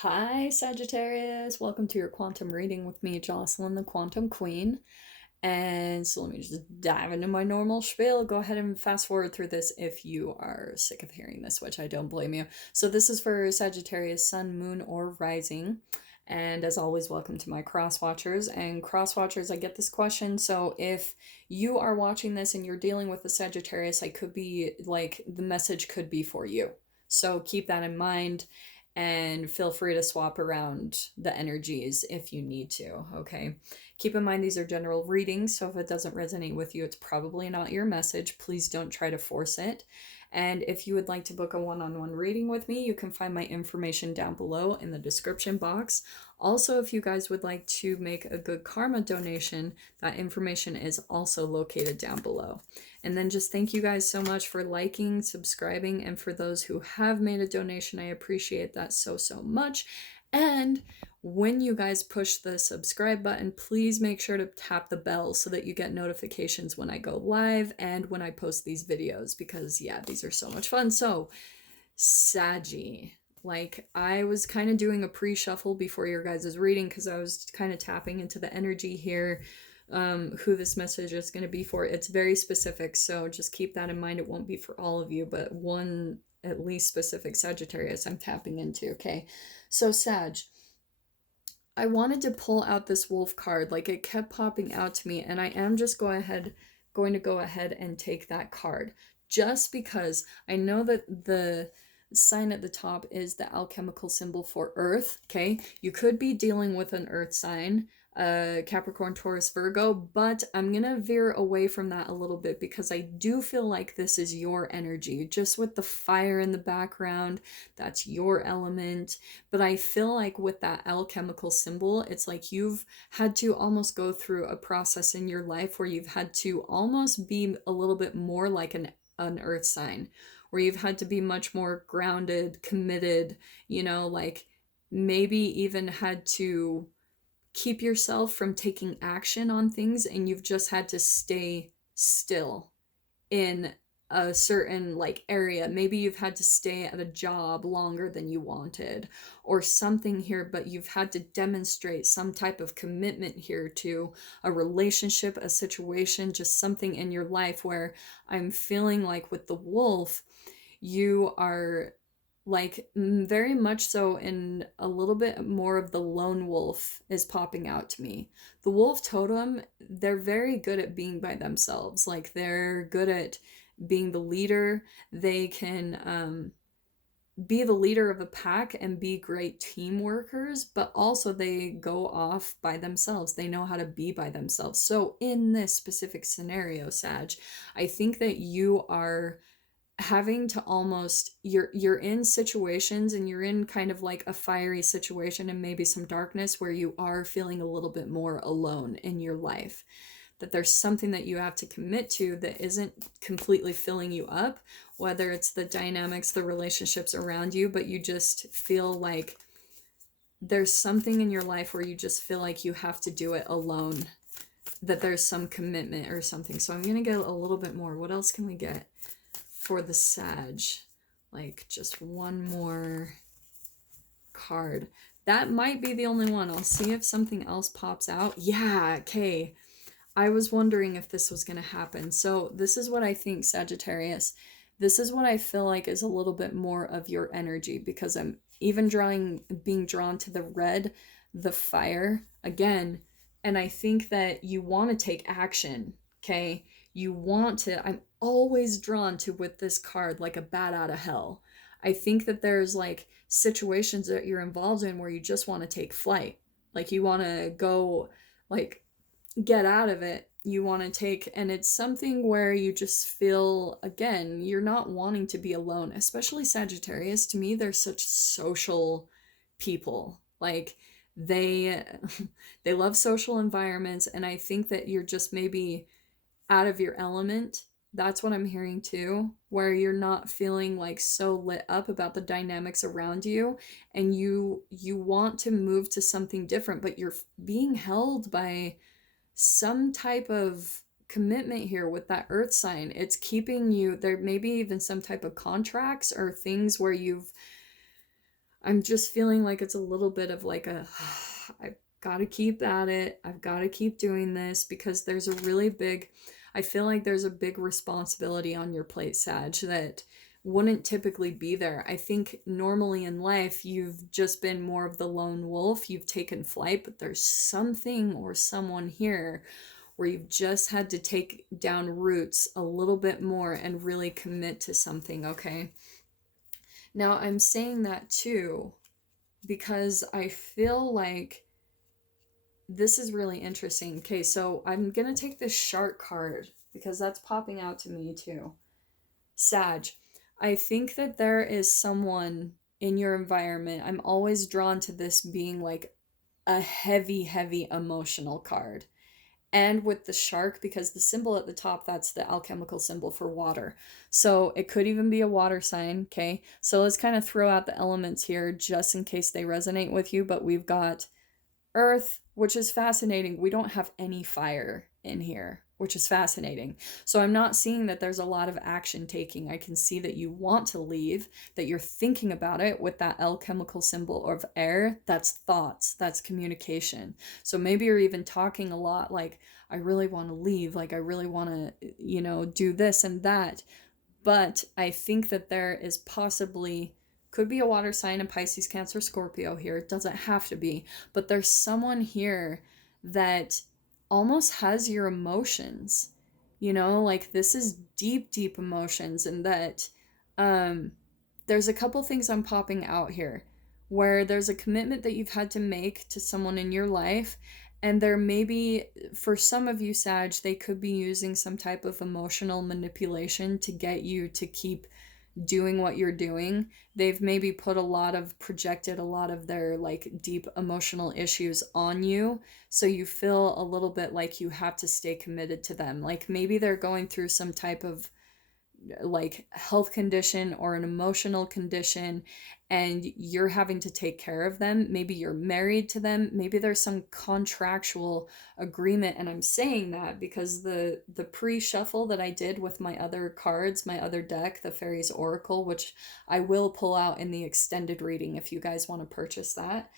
Hi, Sagittarius. Welcome to your quantum reading with me, Jocelyn, the Quantum Queen. And so let me just dive into my normal spiel. Go ahead and fast forward through this if you are sick of hearing this, which I don't blame you. So this is for Sagittarius, Sun, Moon, or Rising. And as always, welcome to my cross watchers. And cross watchers, I get this question. So if you are watching this and you're dealing with a Sagittarius, I could be like, the message could be for you. So keep that in mind and feel free to swap around the energies if you need to, okay? Keep in mind these are general readings, so if it doesn't resonate with you, it's probably not your message. Please don't try to force it. And if you would like to book a one-on-one reading with me, you can find my information down below in the description box. Also, if you guys would like to make a good karma donation, that information is also located down below. And then just thank you guys so much for liking, subscribing, and for those who have made a donation, I appreciate that so much. And when you guys push the subscribe button, please make sure to tap the bell so that you get notifications when I go live and when I post these videos, because yeah, these are so much fun. So, Saggy. Like, I was kind of doing a pre-shuffle before your guys' reading because I was kind of tapping into the energy here, who this message is going to be for. It's very specific, so just keep that in mind. It won't be for all of you, but one at least specific Sagittarius I'm tapping into, okay? So, Sag, I wanted to pull out this wolf card. Like, it kept popping out to me, and I am just going to go ahead and take that card. Just because I know that the sign at the top is the alchemical symbol for earth, okay? You could be dealing with an earth sign, Capricorn, Taurus, Virgo, but I'm gonna veer away from that a little bit because I do feel like this is your energy. Just with the fire in the background, that's your element. But I feel like with that alchemical symbol, it's like you've had to almost go through a process in your life where you've had to almost be a little bit more like an earth sign, where you've had to be much more grounded, committed, like maybe even had to keep yourself from taking action on things, and you've just had to stay still in a certain like area. Maybe you've had to stay at a job longer than you wanted or something here, but you've had to demonstrate some type of commitment here to a relationship, a situation, just something in your life where I'm feeling like with the wolf, you are like very much so in a little bit more of the lone wolf is popping out to me. The wolf totem, they're very good at being by themselves. Like, they're good at being the leader. They can be the leader of a pack and be great team workers, but also they go off by themselves. They know how to be by themselves. So in this specific scenario, Sag, I think that you are having to almost, you're in situations and you're in kind of like a fiery situation and maybe some darkness where you are feeling a little bit more alone in your life, that there's something that you have to commit to that isn't completely filling you up, whether it's the dynamics, the relationships around you, but you just feel like there's something in your life where you just feel like you have to do it alone, that there's some commitment or something. So I'm gonna get a little bit more. What else can we get for the Sag? Like, just one more card. That might be the only one. I'll see if something else pops out. Yeah, okay. I was wondering if this was going to happen. So this is what I think, Sagittarius. This is what I feel like is a little bit more of your energy, because I'm even being drawn to the red, the fire again. And I think that you want to take action, okay? You want to, I'm always drawn to with this card, like a bat out of hell. I think that there's like situations that you're involved in where you just want to take flight. Like, you want to go, like, get out of it. You want to take, and it's something where you just feel, again, you're not wanting to be alone. Especially Sagittarius, to me, they're such social people. Like, they they love social environments, and I think that you're just maybe out of your element. That's what I'm hearing too, where you're not feeling like so lit up about the dynamics around you, and you want to move to something different, but you're being held by some type of commitment here with that earth sign. It's keeping you there, maybe even some type of contracts or things where you've, I'm just feeling like it's a little bit of like a, I've got to keep at it. I've got to keep doing this, because there's a really big, I feel like there's a big responsibility on your plate, Sag, that wouldn't typically be there. I think normally in life, you've just been more of the lone wolf. You've taken flight, but there's something or someone here where you've just had to take down roots a little bit more and really commit to something, okay? Now, I'm saying that too because I feel like this is really interesting. Okay, so I'm going to take this shark card because that's popping out to me too. Sag, I think that there is someone in your environment. I'm always drawn to this being like a heavy, heavy emotional card. And with the shark, because the symbol at the top, that's the alchemical symbol for water. So it could even be a water sign, okay? So let's kind of throw out the elements here just in case they resonate with you. But we've got earth, which is fascinating. We don't have any fire in here, which is fascinating. So I'm not seeing that there's a lot of action taking. I can see that you want to leave, that you're thinking about it with that alchemical symbol of air. That's thoughts, that's communication. So maybe you're even talking a lot like, I really want to leave, like I really want to, do this and that. But I think that there is possibly, could be a water sign, a Pisces, Cancer, Scorpio here. It doesn't have to be, but there's someone here that almost has your emotions, like this is deep, deep emotions. And that there's a couple things I'm popping out here where there's a commitment that you've had to make to someone in your life. And there may be, for some of you, Sag, they could be using some type of emotional manipulation to get you to keep doing what you're doing. They've maybe projected a lot of their like deep emotional issues on you. So you feel a little bit like you have to stay committed to them. Like maybe they're going through some type of like health condition or an emotional condition, and you're having to take care of them. Maybe you're married to them. Maybe there's some contractual agreement. And I'm saying that because the pre-shuffle that I did with my other cards, my other deck, the Fairies Oracle, which I will pull out in the extended reading if you guys want to purchase that.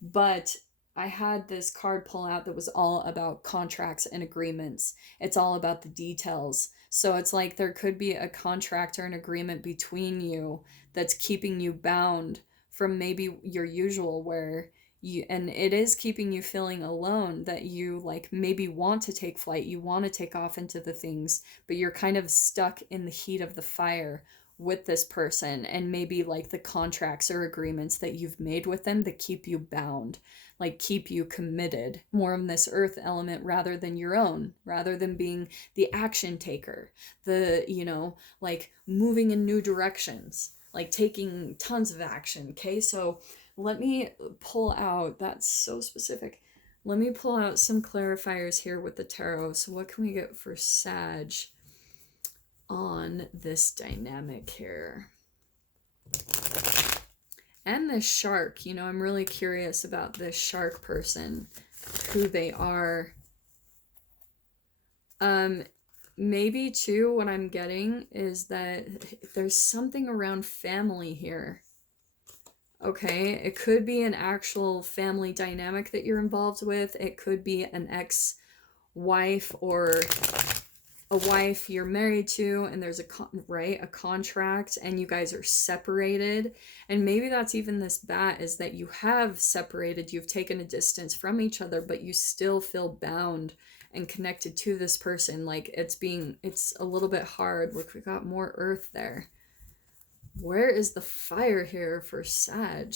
But I had this card pull out that was all about contracts and agreements. It's all about the details. So it's like there could be a contract or an agreement between you that's keeping you bound from maybe your usual, where and it is keeping you feeling alone, that you like maybe want to take flight, you want to take off into the things, but you're kind of stuck in the heat of the fire with this person, and maybe like the contracts or agreements that you've made with them that keep you bound, like keep you committed more on this earth element rather than your own, rather than being the action taker, like moving in new directions, like taking tons of action. Okay, so let me pull out, that's so specific. Let me pull out some clarifiers here with the tarot. So what can we get for Sag on this dynamic here? And this shark, I'm really curious about this shark person, who they are. Maybe too, what I'm getting is that there's something around family here. Okay, it could be an actual family dynamic that you're involved with. It could be an ex-wife or a wife you're married to, and there's a contract, and you guys are separated. And maybe that's even this bat, is that you have separated, you've taken a distance from each other, but you still feel bound and connected to this person. Like it's a little bit hard. Look, we got more earth there. Where is the fire here for Sag?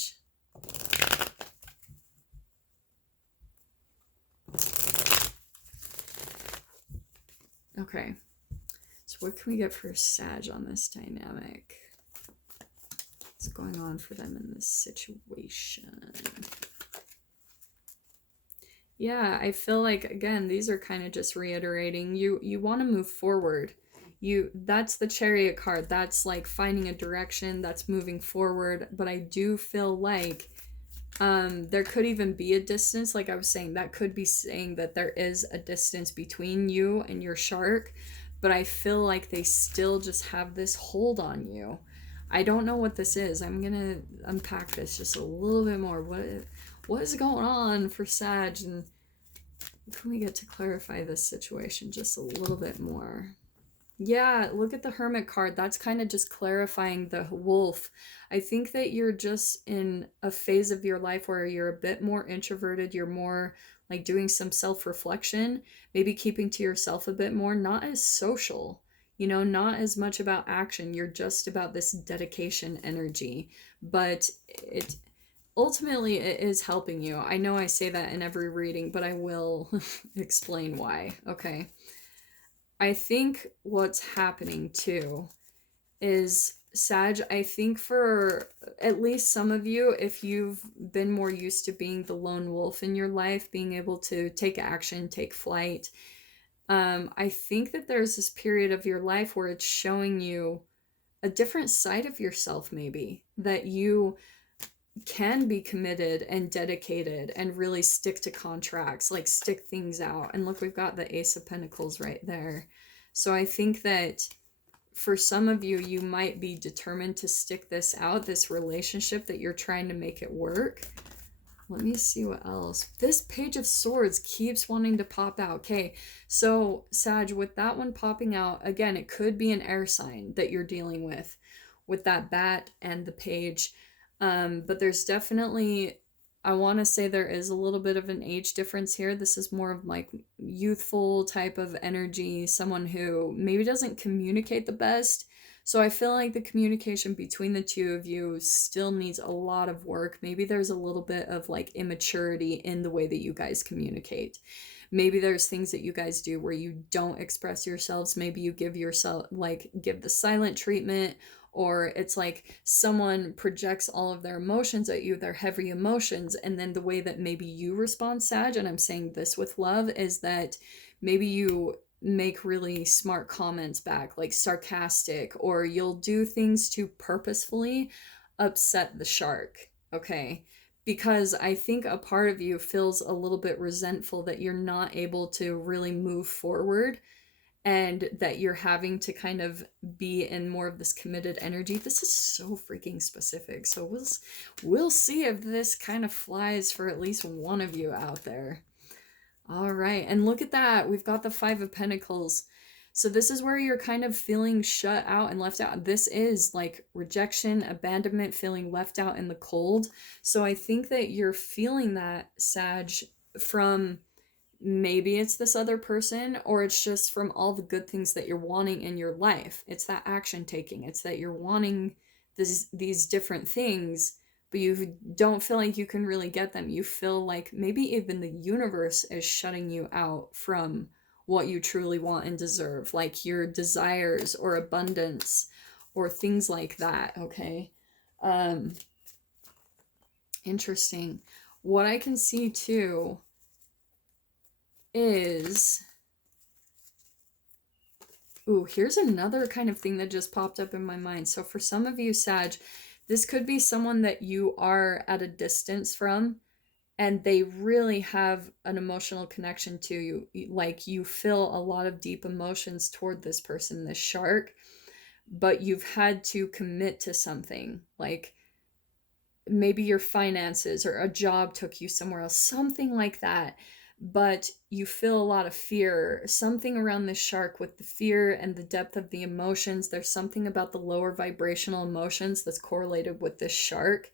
Okay, so what can we get for Sag on this dynamic? What's going on for them in this situation? Yeah, I feel like, again, these are kind of just reiterating. You want to move forward. That's the Chariot card. That's like finding a direction, that's moving forward. But I do feel like there could even be a distance. Like I was saying, that could be saying that there is a distance between you and your shark, but I feel like they still just have this hold on you. I don't know what this is. I'm gonna unpack this just a little bit more. What is going on for Sag, and can we get to clarify this situation just a little bit more? Yeah, look at the Hermit card. That's kind of just clarifying the wolf. I think that you're just in a phase of your life where you're a bit more introverted. You're more like doing some self-reflection, maybe keeping to yourself a bit more, not as social, not as much about action. You're just about this dedication energy, but it ultimately it is helping you. I know I say that in every reading, but I will explain why. Okay. I think what's happening too is Sag, I think for at least some of you, if you've been more used to being the lone wolf in your life, being able to take action, take flight, I think that there's this period of your life where it's showing you a different side of yourself, maybe, that you can be committed and dedicated and really stick to contracts, like stick things out. And look, we've got the Ace of Pentacles right there. So I think that for some of you, you might be determined to stick this out, this relationship that you're trying to make it work. Let me see what else. This Page of Swords keeps wanting to pop out. Okay, so Sag, with that one popping out, again, it could be an air sign that you're dealing with that bat and the page. But there's definitely, I want to say there is a little bit of an age difference here. This is more of like youthful type of energy, someone who maybe doesn't communicate the best. So I feel like the communication between the two of you still needs a lot of work. Maybe there's a little bit of like immaturity in the way that you guys communicate. Maybe there's things that you guys do where you don't express yourselves. Maybe you give yourself, like, give the silent treatment, or it's like someone projects all of their emotions at you, their heavy emotions, and then the way that maybe you respond, Sag, and I'm saying this with love, is that maybe you make really smart comments back, like sarcastic, or you'll do things to purposefully upset the shark, okay? Because I think a part of you feels a little bit resentful that you're not able to really move forward, and that you're having to kind of be in more of this committed energy. This is so freaking specific. So we'll see if this kind of flies for at least one of you out there. All right, and look at that. We've got the Five of Pentacles. So this is where you're kind of feeling shut out and left out. This is like rejection, abandonment, feeling left out in the cold. So I think that you're feeling that, Sag, from maybe it's this other person, or it's just from all the good things that you're wanting in your life. It's that action taking. It's that you're wanting these different things, but you don't feel like you can really get them. You feel like maybe even the universe is shutting you out from what you truly want and deserve, like your desires or abundance or things like that, okay? Interesting. What I can see too is, ooh, here's another kind of thing that just popped up in my mind. So for some of you, Sag, this could be someone that you are at a distance from, and they really have an emotional connection to you. Like you feel a lot of deep emotions toward this person, this shark, but you've had to commit to something. Like maybe your finances or a job took you somewhere else, something like that. But you feel a lot of fear, something around this shark with the fear and the depth of the emotions. There's something about the lower vibrational emotions that's correlated with this shark.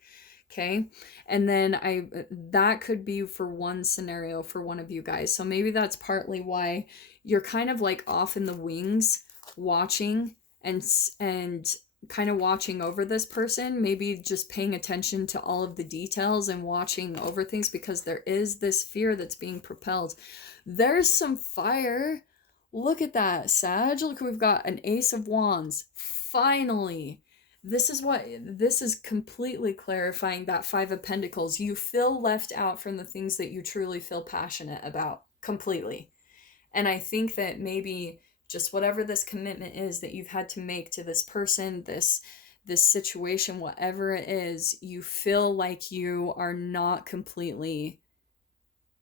Okay. And then that could be for one scenario for one of you guys. So maybe that's partly why you're kind of like off in the wings watching and kind of watching over this person, maybe just paying attention to all of the details and watching over things, because there is this fear that's being propelled. There's some fire. Look at that, Sag. Look, we've got an Ace of Wands. Finally. This is completely clarifying that Five of Pentacles. You feel left out from the things that you truly feel passionate about completely. And I think that maybe just whatever this commitment is that you've had to make to this person, this situation, whatever it is, you feel like you are not completely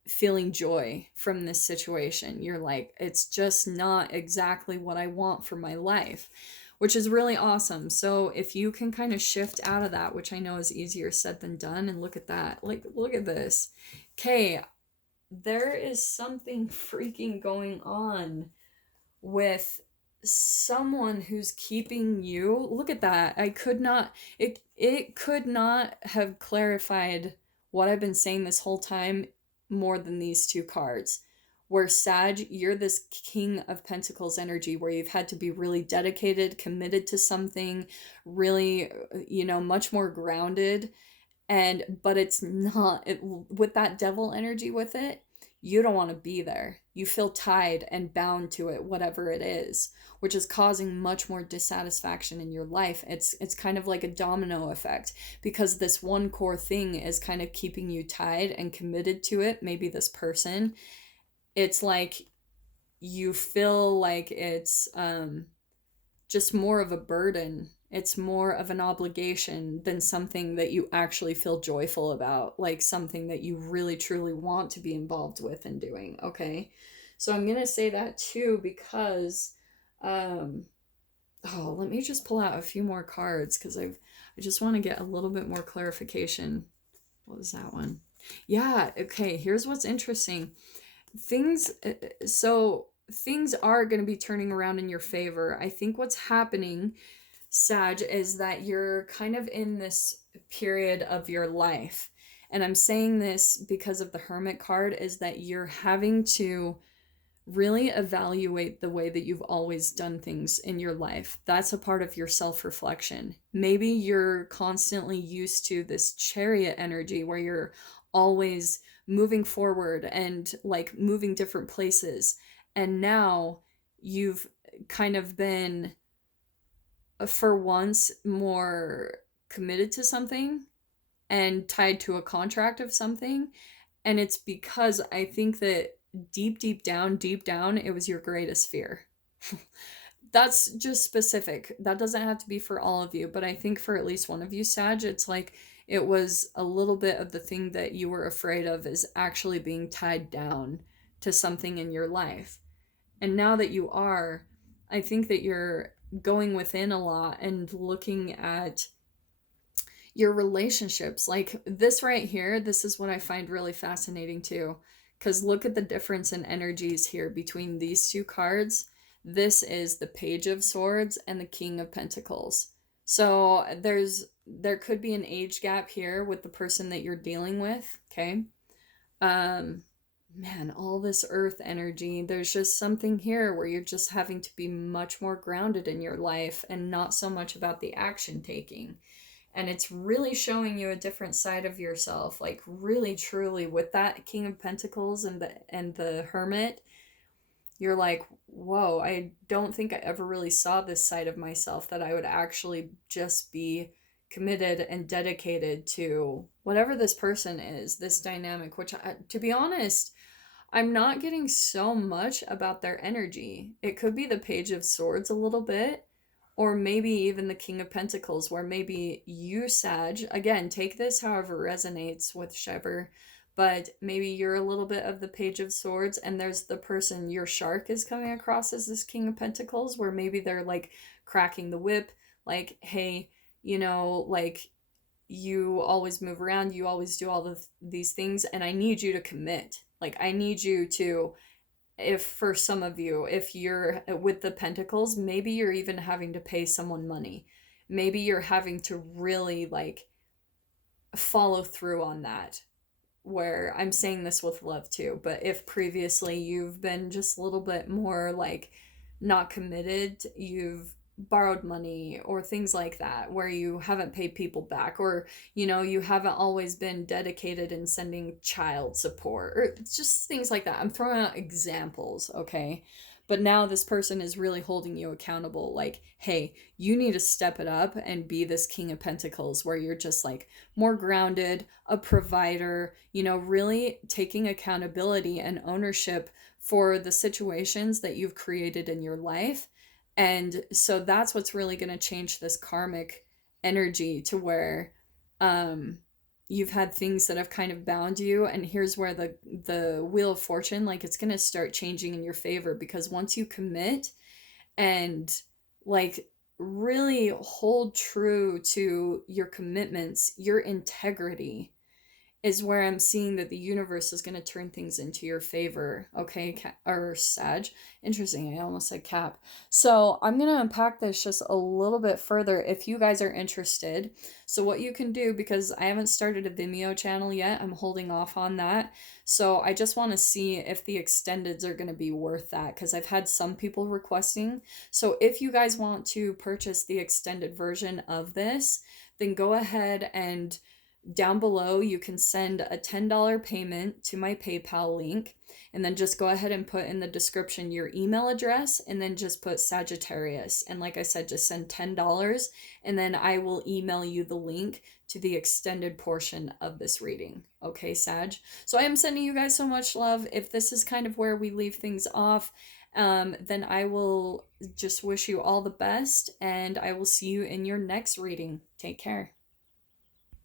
feeling joy from this situation. You're like, it's just not exactly what I want for my life. which is really awesome. So if you can kind of shift out of that, which I know is easier said than done, and look at that, like, look at this. Okay, there is something freaking going on with someone who's keeping you. Look at that. It could not have clarified what I've been saying this whole time more than these two cards. Where Sag, you're this King of Pentacles energy where you've had to be really dedicated, committed to something, really, much more grounded. But it's not with that devil energy with it. You don't want to be there. You feel tied and bound to it, whatever it is, which is causing much more dissatisfaction in your life. It's kind of like a domino effect, because this one core thing is kind of keeping you tied and committed to it. Maybe this person, it's like you feel like it's just more of a burden. It's more of an obligation than something that you actually feel joyful about, like something that you really truly want to be involved with and doing. Okay, so I'm gonna say that too, because let me just pull out a few more cards, because I just want to get a little bit more clarification. What was that one? Yeah, okay, here's what's interesting. Things are going to be turning around in your favor. I think what's happening, Sag, is that you're kind of in this period of your life. And I'm saying this because of the Hermit card, is that you're having to really evaluate the way that you've always done things in your life. That's a part of your self-reflection. Maybe you're constantly used to this Chariot energy where you're always moving forward and like moving different places. And now you've kind of been, for once, more committed to something and tied to a contract of something. And it's because I think that deep down, it was your greatest fear. That's just specific. That doesn't have to be for all of you, but I think for at least one of you, Sag, it's like it was a little bit of the thing that you were afraid of is actually being tied down to something in your life. And now that you are, I think that you're going within a lot and looking at your relationships. Like this right here, this is what I find really fascinating too. Because look at the difference in energies here between these two cards. This is the Page of Swords and the King of Pentacles. So there could be an age gap here with the person that you're dealing with, okay? Man, all this earth energy, there's just something here where you're just having to be much more grounded in your life and not so much about the action taking. And it's really showing you a different side of yourself, like really truly with that King of Pentacles and the Hermit. You're like, whoa, I don't think I ever really saw this side of myself, that I would actually just be committed and dedicated to whatever this person is, this dynamic, which to be honest, I'm not getting so much about their energy. It could be the Page of Swords a little bit, or maybe even the King of Pentacles, where maybe you, Sag, again, take this however resonates with Shever, but maybe you're a little bit of the Page of Swords, and there's the person, your shark, is coming across as this King of Pentacles, where maybe they're like cracking the whip, like, hey, like, you always move around, you always do all these things, and I need you to commit. Like, I need you to, if for some of you, if you're with the Pentacles, maybe you're even having to pay someone money. Maybe you're having to really like follow through on that, where I'm saying this with love too, but if previously you've been just a little bit more like not committed, you've borrowed money or things like that, where you haven't paid people back, or you haven't always been dedicated in sending child support, or just things like that. I'm throwing out examples, okay? But now this person is really holding you accountable, like, hey, you need to step it up and be this King of Pentacles, where you're just like more grounded, a provider, really taking accountability and ownership for the situations that you've created in your life. And so that's what's really going to change this karmic energy, to where you've had things that have kind of bound you, and here's where the Wheel of Fortune, like, it's going to start changing in your favor, because once you commit and like really hold true to your commitments, your integrity, is where I'm seeing that the universe is going to turn things into your favor. Okay, or Sag. Interesting, I almost said Cap. So I'm going to unpack this just a little bit further if you guys are interested. So what you can do, because I haven't started a Vimeo channel yet, I'm holding off on that. So I just want to see if the extendeds are going to be worth that, because I've had some people requesting. So if you guys want to purchase the extended version of this, then go ahead and down below, you can send a $10 payment to my PayPal link, and then just go ahead and put in the description your email address, and then just put Sagittarius. And like I said, just send $10, and then I will email you the link to the extended portion of this reading. Okay, Sag? So I am sending you guys so much love. If this is kind of where we leave things off, then I will just wish you all the best, and I will see you in your next reading. Take care.